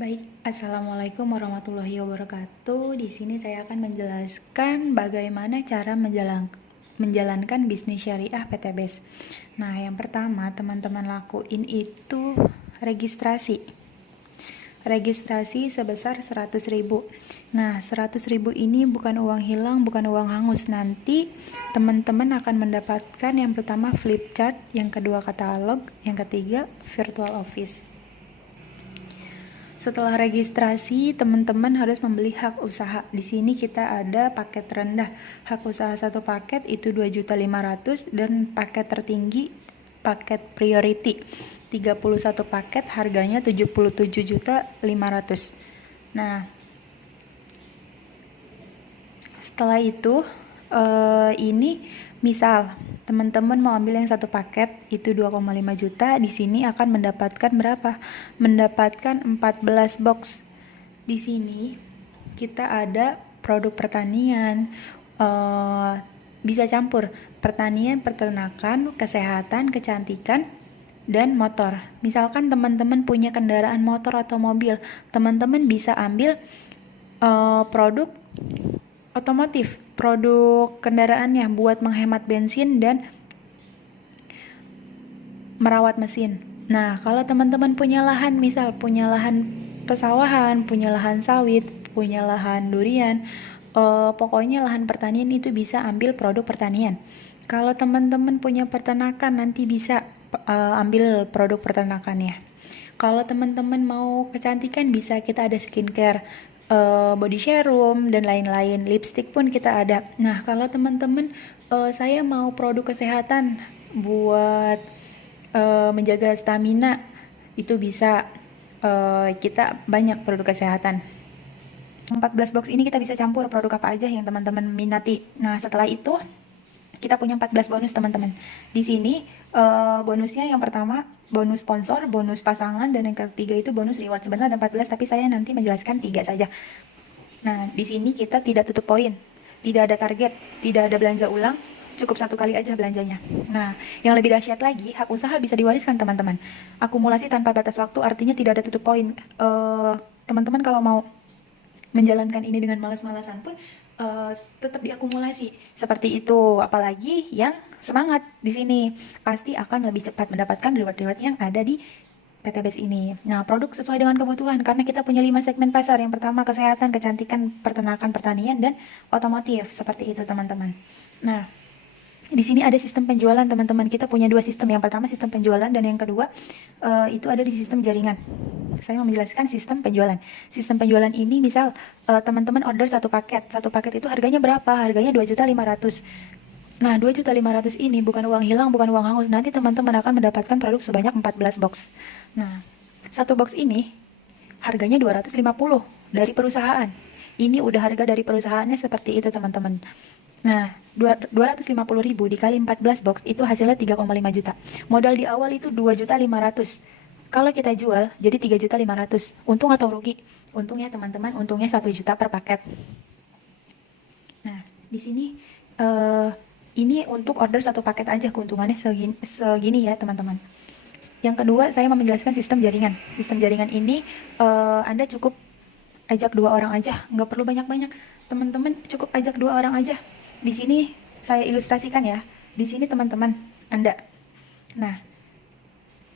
Baik, Assalamualaikum warahmatullahi wabarakatuh. Di sini saya akan menjelaskan bagaimana cara menjalankan bisnis syariah PTBS. Nah, yang pertama teman-teman lakuin itu registrasi. Registrasi sebesar 100.000. Nah, 100.000 ini bukan uang hilang, bukan uang hangus. Nanti teman-teman akan mendapatkan yang pertama flip chart, yang kedua katalog, yang ketiga virtual office. Setelah registrasi, teman-teman harus membeli hak usaha. Di sini kita ada paket rendah. Hak usaha satu paket itu 2.500.000 dan paket tertinggi paket priority 31 paket harganya 77.500.000. Nah, setelah itu ini misal teman-teman mau ambil yang satu paket itu 2,5 juta, di sini akan mendapatkan berapa? Mendapatkan 14 box. Di sini kita ada produk pertanian, bisa campur pertanian, peternakan, kesehatan, kecantikan, dan motor. Misalkan teman-teman punya kendaraan motor atau mobil, teman-teman bisa ambil produk otomotif, produk kendaraannya buat menghemat bensin dan merawat mesin. Nah, kalau teman-teman punya lahan, misal punya lahan pesawahan, punya lahan sawit, punya lahan durian, pokoknya lahan pertanian itu bisa ambil produk pertanian. Kalau teman-teman punya peternakan, nanti bisa ambil produk peternakannya. Kalau teman-teman mau kecantikan, bisa kita ada skincare, body serum dan lain-lain. Lipstick pun kita ada. Nah, kalau teman-teman saya mau produk kesehatan buat menjaga stamina, itu bisa. Kita banyak produk kesehatan. 14 box ini kita bisa campur produk apa aja yang teman-teman minati. Nah, setelah itu kita punya 14 bonus teman-teman. Di sini bonusnya yang pertama bonus sponsor, bonus pasangan, dan yang ketiga itu bonus reward. Sebenarnya ada 14 tapi saya nanti menjelaskan 3 saja. Nah, di sini kita tidak tutup poin, tidak ada target, tidak ada belanja ulang, cukup satu kali aja belanjanya. Nah, yang lebih dahsyat lagi, hak usaha bisa diwariskan teman-teman. Akumulasi tanpa batas waktu artinya tidak ada tutup poin. Teman-teman kalau mau menjalankan ini dengan malas-malasan pun tetap diakumulasi seperti itu. Apalagi yang semangat di sini pasti akan lebih cepat mendapatkan reward-reward yang ada di PTBS ini. Nah, produk sesuai dengan kebutuhan karena kita punya 5 segmen pasar. Yang pertama kesehatan, kecantikan, peternakan, pertanian, dan otomotif. Seperti itu teman-teman. Nah, di sini ada sistem penjualan teman-teman. Kita punya 2 sistem. Yang pertama sistem penjualan dan yang kedua itu ada di sistem jaringan. Saya mau menjelaskan sistem penjualan. Sistem penjualan ini misal teman-teman order satu paket. Satu paket itu harganya berapa? Harganya 2.500.000. Nah, 2.500.000 ini bukan uang hilang, bukan uang hangus. Nanti teman-teman akan mendapatkan produk sebanyak 14 box. Nah, satu box ini harganya 250 dari perusahaan. Ini udah harga dari perusahaannya seperti itu, teman-teman. Nah, 250.000 dikali 14 box itu hasilnya 3,5 juta. Modal di awal itu 2.500.000. Kalau kita jual jadi 3.500.000. Untung atau rugi? Untungnya teman-teman, untungnya 1 juta per paket. Nah, di sini ini untuk order satu paket aja keuntungannya segini ya teman-teman. Yang kedua, saya mau menjelaskan sistem jaringan. Sistem jaringan ini Anda cukup ajak 2 orang aja, nggak perlu banyak-banyak. Teman-teman cukup ajak 2 orang aja. Di sini saya ilustrasikan ya. Di sini teman-teman Anda. Nah,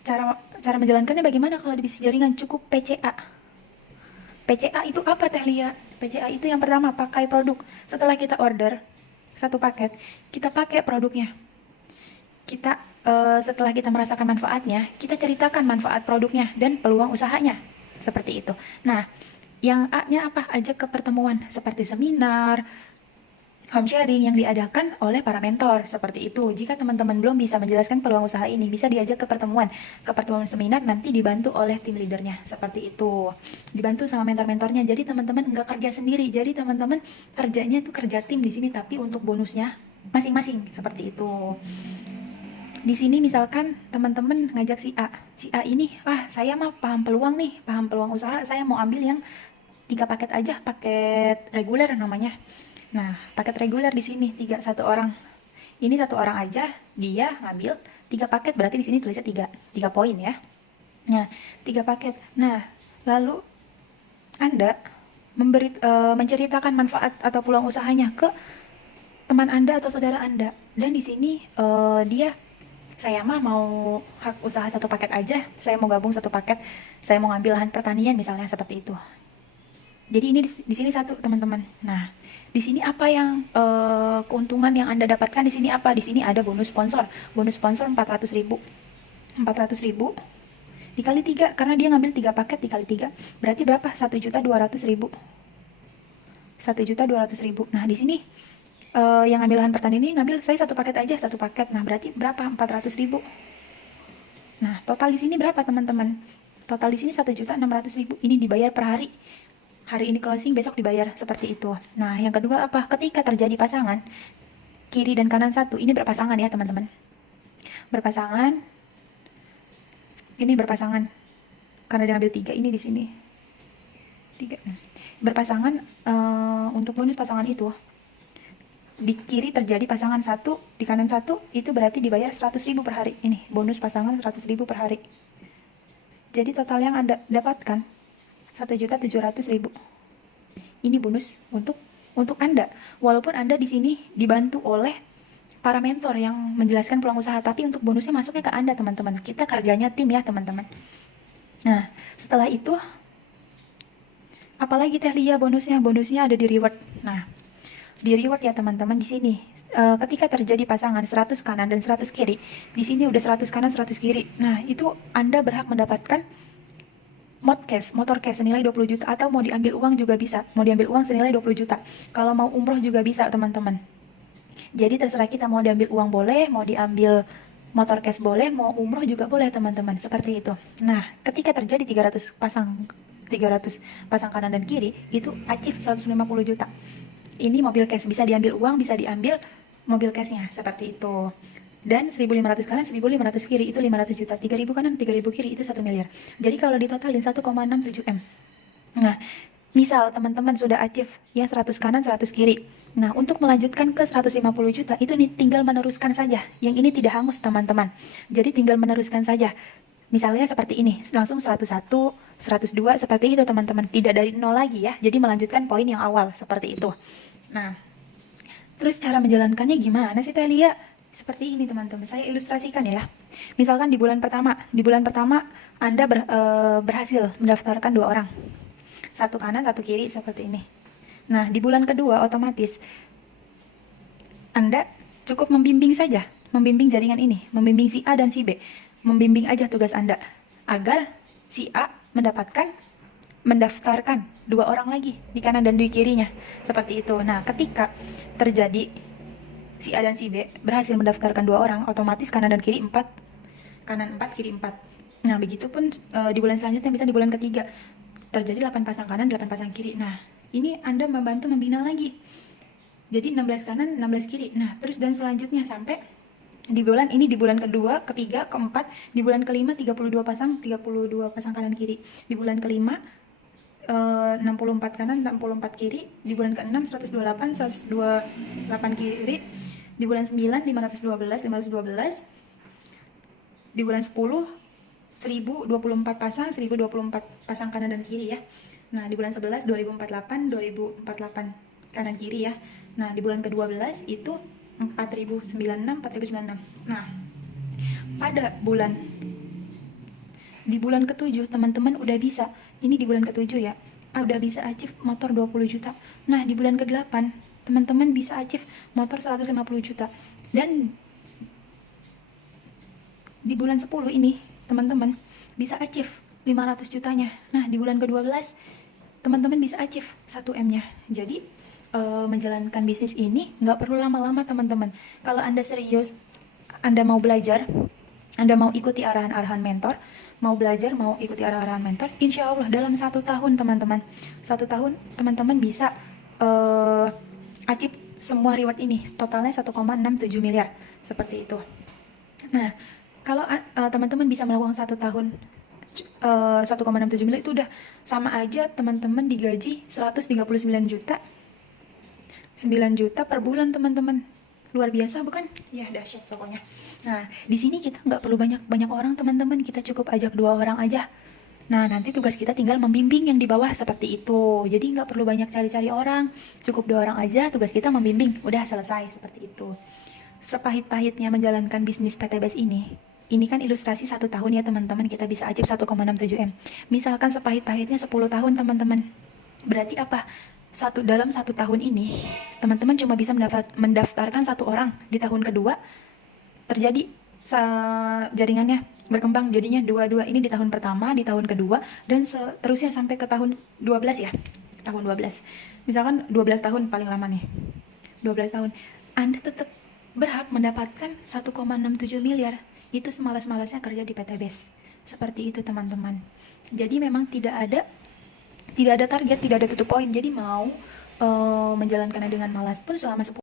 cara menjalankannya bagaimana kalau di bisnis jaringan? Cukup PCA. PCA itu apa Teh Lia? PCA itu yang pertama pakai produk. Setelah kita order satu paket, kita pakai produknya. Kita setelah kita merasakan manfaatnya, kita ceritakan manfaat produknya dan peluang usahanya. Seperti itu. Nah, yang A-nya apa? Ajak ke pertemuan seperti seminar, home sharing yang diadakan oleh para mentor. Seperti itu. Jika teman-teman belum bisa menjelaskan peluang usaha ini, bisa diajak ke pertemuan seminar, nanti dibantu oleh tim leadernya. Seperti itu. Dibantu sama mentor-mentornya. Jadi teman-teman nggak kerja sendiri. Jadi teman-teman kerjanya itu kerja tim di sini, tapi untuk bonusnya masing-masing. Seperti itu. Di sini misalkan teman-teman ngajak si A. Si A ini, saya mah paham peluang nih, paham peluang usaha, saya mau ambil yang 3 paket aja, paket reguler namanya. Nah, paket reguler di sini 1 orang. Ini 1 orang aja dia ngambil 3 paket, berarti di sini tulisnya 3 poin ya. Nah, 3 paket. Nah, lalu Anda menceritakan manfaat atau peluang usahanya ke teman Anda atau saudara Anda. Dan di sini dia, saya mah mau hak usaha satu paket aja, saya mau gabung satu paket, saya mau ngambil lahan pertanian misalnya seperti itu. Jadi ini di sini satu teman-teman. Nah, di sini apa yang keuntungan yang Anda dapatkan di sini apa? Di sini ada bonus sponsor. Bonus sponsor 400.000. 400.000 dikali 3 karena dia ngambil 3 paket dikali 3. Berarti berapa? 1.200.000. 1.200.000. Nah, di sini yang ngambil lahan pertanian ini ngambil saya satu paket aja, satu paket. Nah, berarti berapa? 400.000. Nah, total di sini berapa, teman-teman? Total di sini 1.600.000. Ini dibayar per hari. Hari ini closing, besok dibayar, seperti itu. Nah, yang kedua apa? Ketika terjadi pasangan, kiri dan kanan satu, ini berpasangan ya, teman-teman. Berpasangan. Ini berpasangan. Karena dia ambil 3, ini di sini. 3. Berpasangan, untuk bonus pasangan itu, di kiri terjadi pasangan 1, di kanan 1, itu berarti dibayar 100.000 per hari. Ini, bonus pasangan 100.000 per hari. Jadi total yang Anda dapatkan 1.700.000. Ini bonus untuk Anda. Walaupun Anda di sini dibantu oleh para mentor yang menjelaskan peluang usaha, tapi untuk bonusnya masuknya ke Anda, teman-teman. Kita kerjanya tim ya, teman-teman. Nah, setelah itu apalagi Teh Lia bonusnya? Bonusnya ada di reward. Nah, di reward ya, teman-teman, di sini ketika terjadi pasangan 100 kanan dan 100 kiri, di sini udah 100 kanan 100 kiri. Nah, itu Anda berhak mendapatkan motor cash senilai 20 juta, atau mau diambil uang juga bisa. Mau diambil uang senilai 20 juta. Kalau mau umroh juga bisa, teman-teman. Jadi terserah kita, mau diambil uang boleh, mau diambil motor cash boleh, mau umroh juga boleh, teman-teman. Seperti itu. Nah, ketika terjadi 300 pasang kanan dan kiri, itu achieve 150 juta. Ini mobil cash, bisa diambil uang, bisa diambil mobil cashnya, seperti itu. Dan 1.500 kanan, 1.500 kiri, itu 500 juta. 3.000 kanan, 3.000 kiri, itu 1 miliar. Jadi kalau ditotalin 1,67 M. Nah, misal teman-teman sudah achieve ya 100 kanan, 100 kiri. Nah, untuk melanjutkan ke 150 juta, itu nih tinggal meneruskan saja. Yang ini tidak hangus, teman-teman. Jadi tinggal meneruskan saja. Misalnya seperti ini, langsung 101, 102, seperti itu, teman-teman. Tidak dari nol lagi ya. Jadi melanjutkan poin yang awal, seperti itu. Nah, terus cara menjalankannya gimana sih, Teh Lia? Seperti ini, teman-teman. Saya ilustrasikan ya. Misalkan di bulan pertama Anda berhasil mendaftarkan 2 orang. Satu kanan, satu kiri, seperti ini. Nah, di bulan kedua otomatis Anda cukup membimbing saja, membimbing jaringan ini, membimbing si A dan si B. Membimbing aja tugas Anda agar si A mendaftarkan 2 orang lagi di kanan dan di kirinya, seperti itu. Nah, ketika terjadi si A dan si B berhasil mendaftarkan 2 orang, otomatis kanan dan kiri 4, kanan 4, kiri 4. Nah, begitupun di bulan selanjutnya, bisa di bulan ketiga terjadi 8 pasang kanan, 8 pasang kiri. Nah, ini Anda membantu membina lagi. Jadi 16 kanan, 16 kiri. Nah, terus dan selanjutnya sampai di bulan ini, di bulan kedua, ketiga, keempat, di bulan kelima 32 pasang kanan kiri. Di bulan kelima 64 kanan, 64 kiri. Di bulan ke-6 128, 128 kiri. Di bulan 9 512, 512. Di bulan 10 1024 pasang, 1024 pasang kanan dan kiri ya. Nah, di bulan 11 2048, 2048 kanan kiri ya. Nah, di bulan ke-12 itu 4096, 4096. Nah, pada di bulan ke-7 teman-teman udah bisa. Ini di bulan ke-7 ya. Udah bisa achieve motor 20 juta. Nah, di bulan ke-8 teman-teman bisa achieve motor 150 juta. Dan di bulan 10 ini teman-teman bisa achieve 500 jutanya. Nah, di bulan ke-12 teman-teman bisa achieve 1M-nya. Jadi menjalankan bisnis ini nggak perlu lama-lama, teman-teman. Kalau Anda serius, Anda mau belajar, Anda mau ikuti arahan-arahan mentor, mau belajar, mau ikuti arahan-arahan mentor, insya Allah dalam 1 tahun, teman-teman, 1 tahun teman-teman bisa achieve semua reward ini. Totalnya 1,67 miliar, seperti itu. Nah, kalau teman-teman bisa melakukan 1 tahun 1,67 miliar, itu udah sama aja teman-teman digaji 139 juta, 9 juta per bulan, teman-teman. Luar biasa bukan? Ya, dahsyat pokoknya. Nah, di sini kita nggak perlu banyak orang, teman-teman. Kita cukup ajak 2 orang aja. Nah, nanti tugas kita tinggal membimbing yang di bawah seperti itu. Jadi nggak perlu banyak cari-cari orang, cukup 2 orang aja, tugas kita membimbing, udah selesai seperti itu. Sepahit-pahitnya menjalankan bisnis PTBS ini kan ilustrasi 1 tahun ya teman-teman, kita bisa ajib 1,67 M. Misalkan sepahit-pahitnya 10 tahun teman-teman. Berarti apa? Dalam 1 tahun ini, teman-teman cuma bisa mendaftarkan 1 orang. Di tahun kedua, terjadi jaringannya berkembang jadinya dua ini di tahun pertama, di tahun kedua, dan seterusnya sampai ke tahun 12 ya. Tahun 12. Misalkan 12 tahun paling lama nih. 12 tahun. Anda tetap berhak mendapatkan 1,67 miliar. Itu semalas-malasnya kerja di PTBS. Seperti itu teman-teman. Jadi memang tidak ada target, tidak ada tutup poin. Jadi mau menjalankannya dengan malas pun selama 10